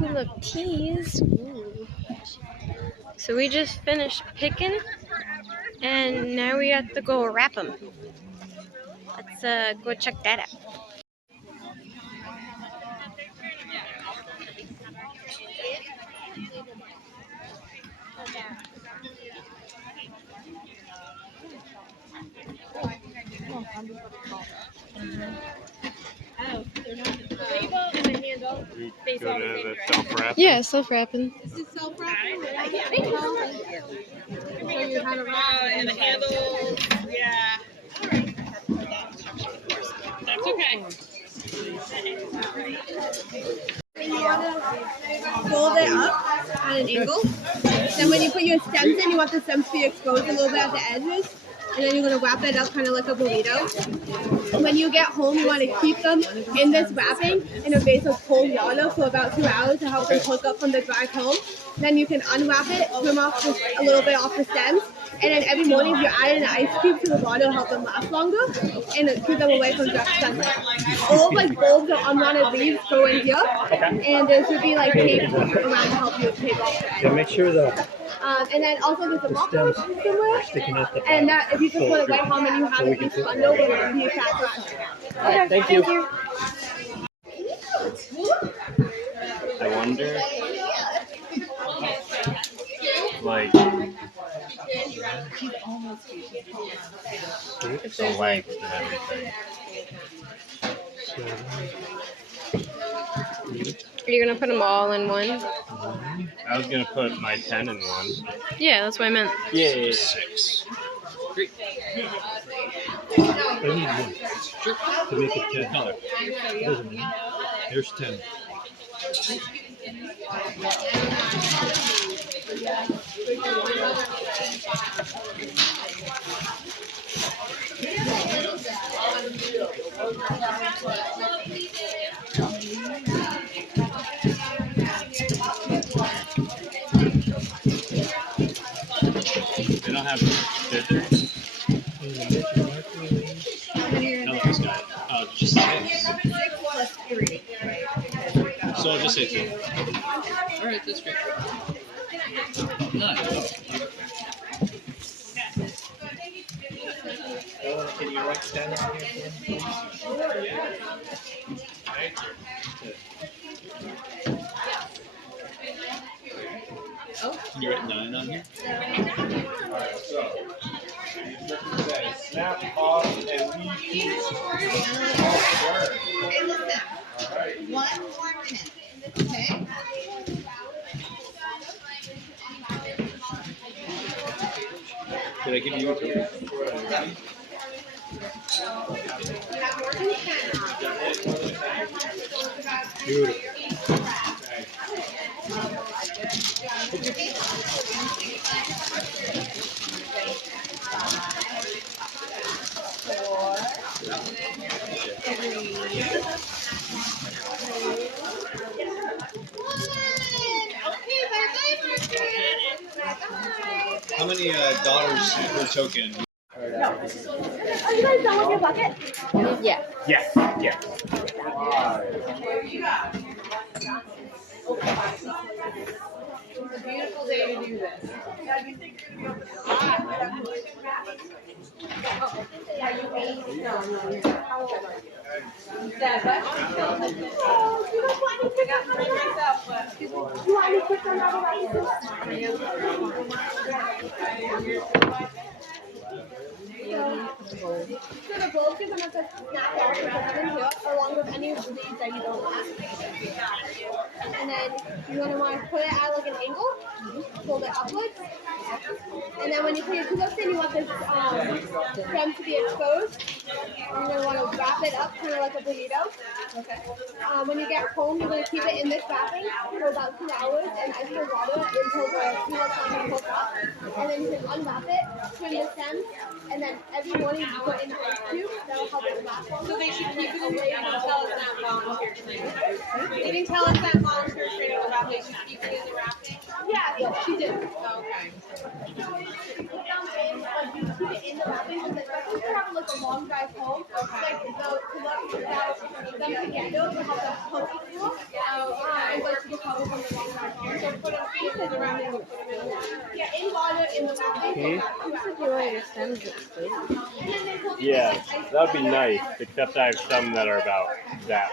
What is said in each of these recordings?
tulip teas. Ooh. So we just finished picking, and now we have to go wrap them. Let's go check that out. Yeah, self-wrapping. Is it self-wrapping? So you had a wrap and the handle. Yeah. That's okay. You want to fold it up at an angle. Then when you put your stems in, you want the stems to be exposed a little bit at the edges. And then you're going to wrap it up kind of like a burrito. When you get home, you want to keep them in this wrapping in a vase of cold water for about 2 hours to help them cook up from the dry comb. Then you can unwrap it, trim off a little bit off the stems. And then every morning, if you add in an ice cube to the water, it'll help them last longer and keep them away from direct sunlight. All like bulbs or unwanted leaves go in here, and there should be like tape around to help you take off. Yeah, make sure the and then also there's a mop somewhere, sticking at the and that if you just put it right home and you have it be spun over, it'll be a fast. Okay, thank you. I wonder, like, the length and everything. Are you gonna put them all in one? I was gonna put my 10 in one. Yeah, that's what I meant. Yeah. 6. Great. I need one. Sure. To make it 10. No, doesn't matter. There's 10. They don't have scissors. No, this guy. Oh, just 6. 6 plus 3. So I'll just say 2. Alright, that's great. Nice. Can you write 10 on here? Can you write 9 on here? Alright, so snap off and leave keys. Hey, listen. Alright. 1 more minute. Okay. Did I give you a token? Beautiful. How many dollars per token? Are you guys done with your bucket? Yeah. Yeah. It's a beautiful day to do this. So the bowl is going to snap off the bottom here, along with any of the leaves that you don't want. And then you're going to want to put it at like an angle, fold it upwards. And then when you put your tulips in, you want this stem to be exposed. You're going to want to wrap it up, kind of like a burrito. Okay. When you get home, you're going to keep it in this wrapping for about 2 hours and ice cold water until the tulips are cooked up. And then you can unwrap it, trim the stems, and then every morning you put in the ice cube. That'll help it last longer. So they should keep it in there. You didn't tell us that volunteer training. They didn't tell us that volunteer training about they should keep it in the wrapping. Yeah, she did. Okay. You put them in, like you keep it in the wrapping, because especially if you have like a long drive home, like the tulips without them together will help them cook more. And go to the color from is around the yeah, in water in the mountain. Yeah, that would be nice, except I have some that are about that.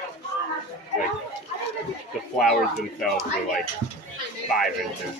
Like, the flowers themselves are like 5 inches.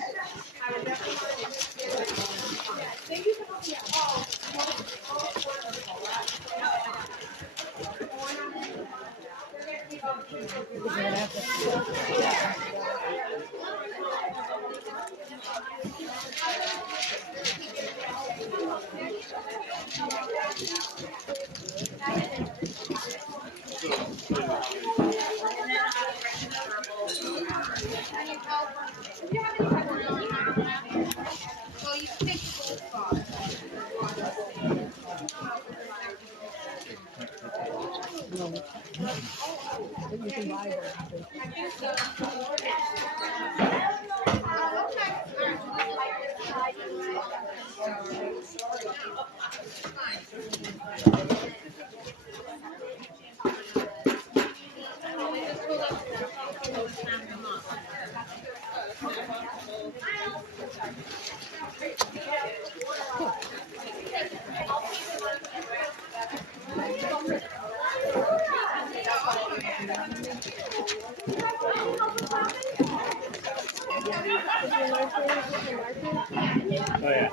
Oh yeah.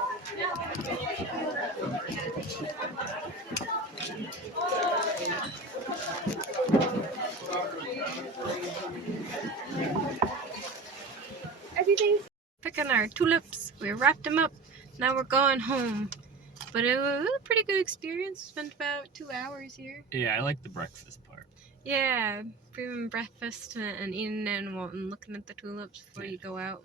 Picking our tulips. We wrapped them up. Now we're going home. But it was a pretty good experience. Spent about 2 hours here. Yeah, I like the breakfast part. Yeah, brewing breakfast and eating and looking at the tulips before you go out.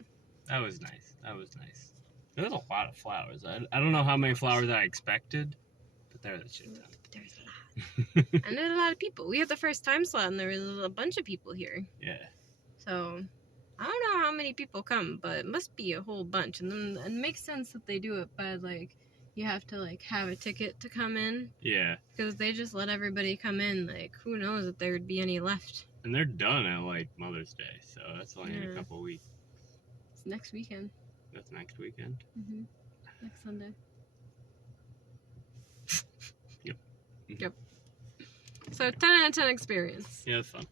That was nice. That was nice. There was a lot of flowers. I don't know how many flowers I expected, but there was a shit ton. But there's a lot. And there's a lot of people. We had the first time slot and there was a bunch of people here. Yeah. So I don't know how many people come, but it must be a whole bunch. And then it makes sense that they do it by like you have to like have a ticket to come in. Yeah. Because they just let everybody come in. Like who knows if there would be any left. And they're done at like Mother's Day, so that's only in a couple weeks. It's next weekend. That's next weekend. Next Sunday. Yep. Yep. So 10 out of 10 experience. Yeah, it's fun.